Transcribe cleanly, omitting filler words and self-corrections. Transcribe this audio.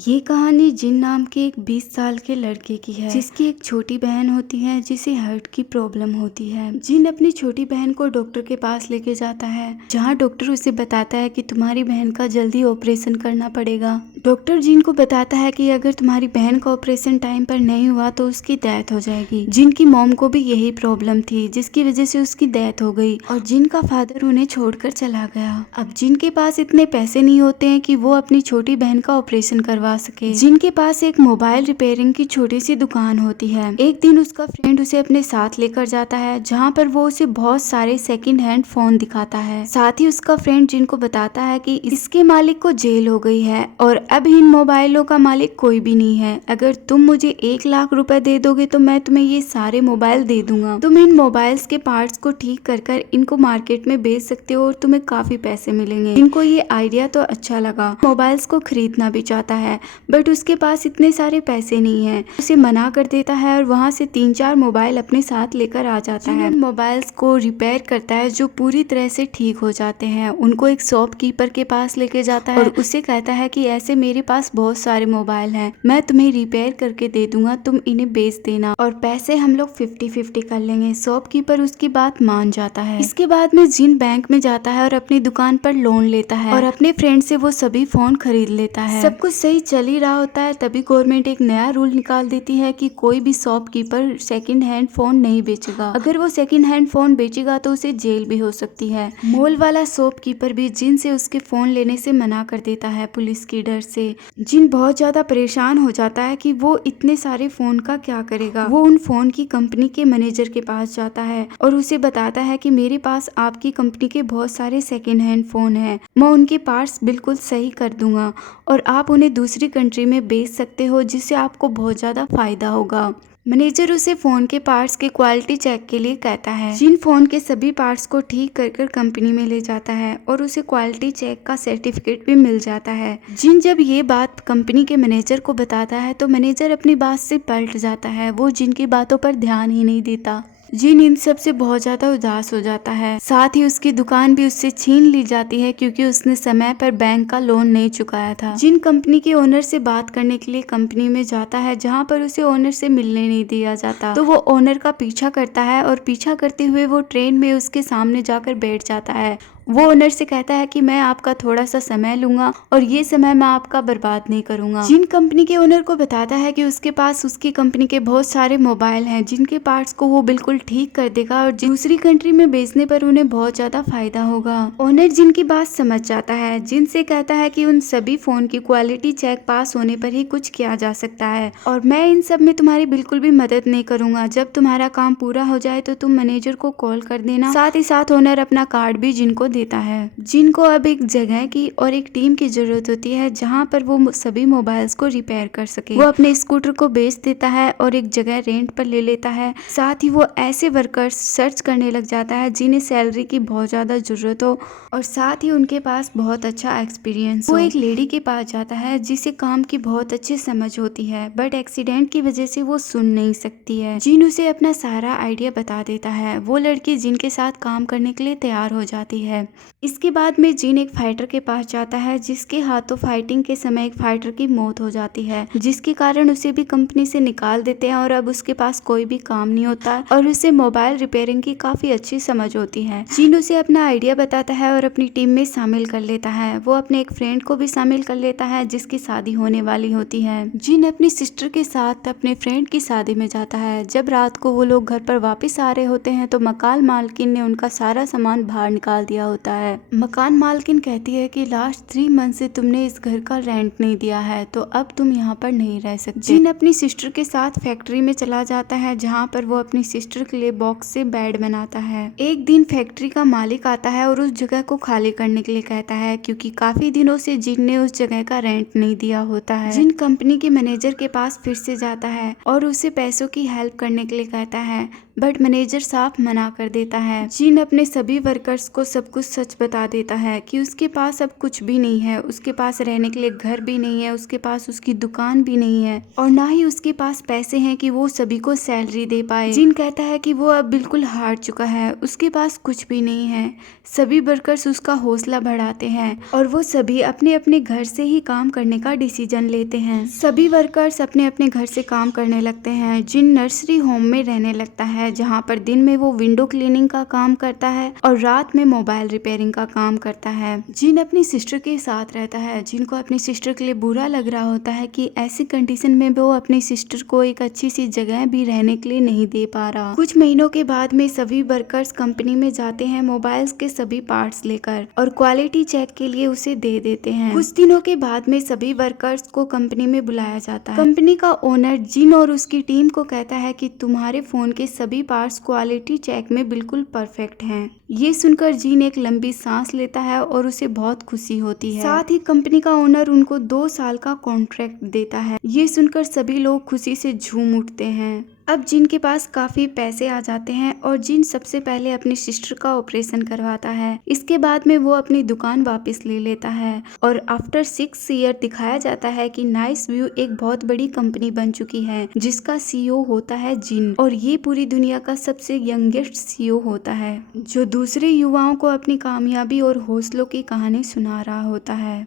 ये कहानी जिन नाम के एक 20 साल के लड़के की है जिसकी एक छोटी बहन होती है जिसे हार्ट की प्रॉब्लम होती है। जिन अपनी छोटी बहन को डॉक्टर के पास लेके जाता है जहाँ डॉक्टर उसे बताता है कि तुम्हारी बहन का जल्दी ऑपरेशन करना पड़ेगा। डॉक्टर जिन को बताता है कि अगर तुम्हारी बहन का ऑपरेशन टाइम पर नहीं हुआ तो उसकी डेथ हो जाएगी। जिन की मॉम को भी यही प्रॉब्लम थी जिसकी वजह से उसकी डेथ हो गई और जिन का फादर उन्हें छोड़कर चला गया। अब जिन के पास इतने पैसे नहीं होते हैं कि वो अपनी छोटी बहन का ऑपरेशन करवा सके। जिनके पास एक मोबाइल रिपेयरिंग की छोटी सी दुकान होती है। एक दिन उसका फ्रेंड उसे अपने साथ लेकर जाता है जहाँ पर वो उसे बहुत सारे सेकंड हैंड फोन दिखाता है। साथ ही उसका फ्रेंड जिनको बताता है कि इसके मालिक को जेल हो गई है और अब इन मोबाइलों का मालिक कोई भी नहीं है। अगर तुम मुझे 1 लाख रुपए दे दोगे तो मैं तुम्हें ये सारे मोबाइल दे दूंगा। तुम इन मोबाइल्स के पार्ट्स को ठीक कर इनको मार्केट में बेच सकते हो और तुम्हें काफी पैसे मिलेंगे। इनको ये आइडिया तो अच्छा लगा, मोबाइल्स को खरीदना भी चाहता है बट उसके पास इतने सारे पैसे नहीं है। उसे मना कर देता है और वहाँ से 3-4 मोबाइल अपने साथ लेकर आ जाता है। मोबाइल्स को रिपेयर करता है जो पूरी तरह से ठीक हो जाते हैं। उनको एक शॉपकीपर के पास लेके जाता है और उसे कहता है कि ऐसे मेरे पास बहुत सारे मोबाइल हैं, मैं तुम्हें रिपेयर करके दे दूंगा, तुम इन्हें बेच देना और पैसे हम लोग 50-50 कर लेंगे। शॉपकीपर उसकी बात मान जाता है। इसके बाद में जिन बैंक में जाता है और अपनी दुकान पर लोन लेता है और अपने फ्रेंड से वो सभी फोन खरीद लेता है। सब कुछ सही चल ही रहा होता है तभी गवर्नमेंट एक नया रूल निकाल देती है कि कोई भी शॉपकीपर सेकंड हैंड फोन नहीं बेचेगा। अगर वो सेकंड हैंड फोन बेचेगा तो उसे जेल भी हो सकती है। मॉल वाला शॉपकीपर भी जिन से उसके फोन लेने से मना कर देता है पुलिस की डर से। जिन बहुत ज्यादा परेशान हो जाता है कि वो इतने सारे फोन का क्या करेगा। वो उन फोन की कंपनी के मैनेजर के पास जाता है और उसे बताता है कि मेरे पास आपकी कंपनी के बहुत सारे सेकंड हैंड फोन हैं, मैं उनके पार्ट्स बिल्कुल सही कर दूंगा और आप उन्हें दूसरी कंट्री में बेच सकते हो जिससे आपको बहुत ज़्यादा फायदा होगा। मैनेजर उसे फोन के पार्ट्स के क्वालिटी चेक के लिए कहता है। जिन फोन के सभी पार्ट्स को ठीक कर कंपनी में ले जाता है और उसे क्वालिटी चेक का सर्टिफिकेट भी मिल जाता है। जिन जब ये बात कंपनी के मैनेजर को बताता है तो मैनेजर अपनी बात से पलट जाता है। वो जिनकी बातों पर ध्यान ही नहीं देता। जिन इन सब से बहुत ज्यादा उदास हो जाता है। साथ ही उसकी दुकान भी उससे छीन ली जाती है क्योंकि उसने समय पर बैंक का लोन नहीं चुकाया था। जिन कंपनी के ओनर से बात करने के लिए कंपनी में जाता है जहां पर उसे ओनर से मिलने नहीं दिया जाता तो वो ओनर का पीछा करता है और पीछा करते हुए वो ट्रेन में उसके सामने जाकर बैठ जाता है। वो ओनर से कहता है कि मैं आपका थोड़ा सा समय लूंगा और ये समय मैं आपका बर्बाद नहीं करूंगा। जिन कंपनी के ओनर को बताता है कि उसके पास उसकी कंपनी के बहुत सारे मोबाइल हैं जिनके पार्ट्स को वो बिल्कुल ठीक कर देगा और दूसरी कंट्री में बेचने पर उन्हें बहुत ज्यादा फायदा होगा। ओनर जिनकी बात समझ जाता है, जिनसे कहता है कि उन सभी फोन की क्वालिटी चेक पास होने पर ही कुछ किया जा सकता है और मैं इन सब में तुम्हारी बिल्कुल भी मदद नहीं करूंगा। जब तुम्हारा काम पूरा हो जाए तो तुम मैनेजर को कॉल कर देना। साथ ही साथ ओनर अपना कार्ड भी जिनको देता है। जिनको अब एक जगह की और एक टीम की जरूरत होती है जहां पर वो सभी मोबाइल्स को रिपेयर कर सके। वो अपने स्कूटर को बेच देता है और एक जगह रेंट पर ले लेता है। साथ ही वो ऐसे वर्कर्स सर्च करने लग जाता है जिन्हें सैलरी की बहुत ज्यादा जरूरत हो और साथ ही उनके पास बहुत अच्छा एक्सपीरियंस हो। वो एक लेडी के पास जाता है जिसे काम की बहुत अच्छी समझ होती है बट एक्सीडेंट की वजह से वो सुन नहीं सकती है। जिन उसे अपना सारा आइडिया बता देता है। वो लड़की जिनके साथ काम करने के लिए तैयार हो जाती है। इसके बाद में जिन एक फाइटर के पास जाता है जिसके हाथों फाइटिंग के समय एक फाइटर की मौत हो जाती है जिसके कारण उसे भी कंपनी से निकाल देते हैं और अब उसके पास कोई भी काम नहीं होता और उसे मोबाइल रिपेयरिंग की काफी अच्छी समझ होती है। जिन उसे अपना आइडिया बताता है और अपनी टीम में शामिल कर लेता है। वो अपने एक फ्रेंड को भी शामिल कर लेता है जिसकी शादी होने वाली होती है। जिन अपनी सिस्टर के साथ अपने फ्रेंड की शादी में जाता है। जब रात को वो लोग घर पर वापस आ रहे होते हैं तो मकान मालकिन ने उनका सारा सामान बाहर निकाल दिया होता है। मकान मालकिन कहती है कि लास्ट 3 मंथ से तुमने इस घर का रेंट नहीं दिया है तो अब तुम यहाँ पर नहीं रह सकते। जिन अपनी सिस्टर के साथ फैक्ट्री में चला जाता है जहाँ पर वो अपनी सिस्टर के लिए बॉक्स से बेड बनाता है। एक दिन फैक्ट्री का मालिक आता है और उस जगह को खाली करने के लिए कहता है क्योंकि काफी दिनों से जिन ने उस जगह का रेंट नहीं दिया होता है। जिन कंपनी के मैनेजर के पास फिर से जाता है और उसे पैसों की हेल्प करने के लिए कहता है। बट मैनेजर साफ मना कर देता है। जिन अपने सभी वर्कर्स को सब कुछ सच बता देता है कि उसके पास अब कुछ भी नहीं है, उसके पास रहने के लिए घर भी नहीं है, उसके पास उसकी दुकान भी नहीं है और ना ही उसके पास पैसे हैं कि वो सभी को सैलरी दे पाए। जिन कहता है कि वो अब बिल्कुल हार चुका है, उसके पास कुछ भी नहीं है। सभी वर्कर्स उसका हौसला बढ़ाते हैं और वो सभी अपने अपने घर से ही काम करने का डिसीजन लेते हैं। सभी वर्कर्स अपने अपने घर से काम करने लगते हैं। जिन नर्सरी होम में रहने लगता है, जहाँ पर दिन में वो विंडो क्लीनिंग का काम करता है और रात में मोबाइल रिपेयरिंग का काम करता है। जिन अपनी सिस्टर के साथ रहता है, जिनको अपनी सिस्टर के लिए बुरा लग रहा होता है कि ऐसी कंडीशन में वो अपनी सिस्टर को एक अच्छी सी जगह भी रहने के लिए नहीं दे पा रहा। कुछ महीनों के बाद में सभी वर्कर्स कंपनी में जाते हैं मोबाइल्स के सभी पार्ट्स लेकर और क्वालिटी चेक के लिए उसे दे देते हैं। कुछ दिनों के बाद में सभी वर्कर्स को कंपनी में बुलाया जाता है। कंपनी का ओनर जिन और उसकी टीम को कहता है कि तुम्हारे फोन के सभी पार्ट्स क्वालिटी चेक में बिल्कुल परफेक्ट हैं। ये सुनकर जिन एक लंबी सांस लेता है और उसे बहुत खुशी होती है। साथ ही कंपनी का ओनर उनको 2 साल का कॉन्ट्रैक्ट देता है। ये सुनकर सभी लोग खुशी से झूम उठते हैं। अब जिन के पास काफी पैसे आ जाते हैं और जिन सबसे पहले अपनी सिस्टर का ऑपरेशन करवाता है। इसके बाद में वो अपनी दुकान वापस ले लेता है और आफ्टर 6 ईयर दिखाया जाता है कि नाइस व्यू एक बहुत बड़ी कंपनी बन चुकी है, जिसका CEO होता है जिन और ये पूरी दुनिया का सबसे यंगेस्ट CEO होता है, जो दूसरे युवाओं को अपनी कामयाबी और हौसलों की कहानी सुना रहा होता है।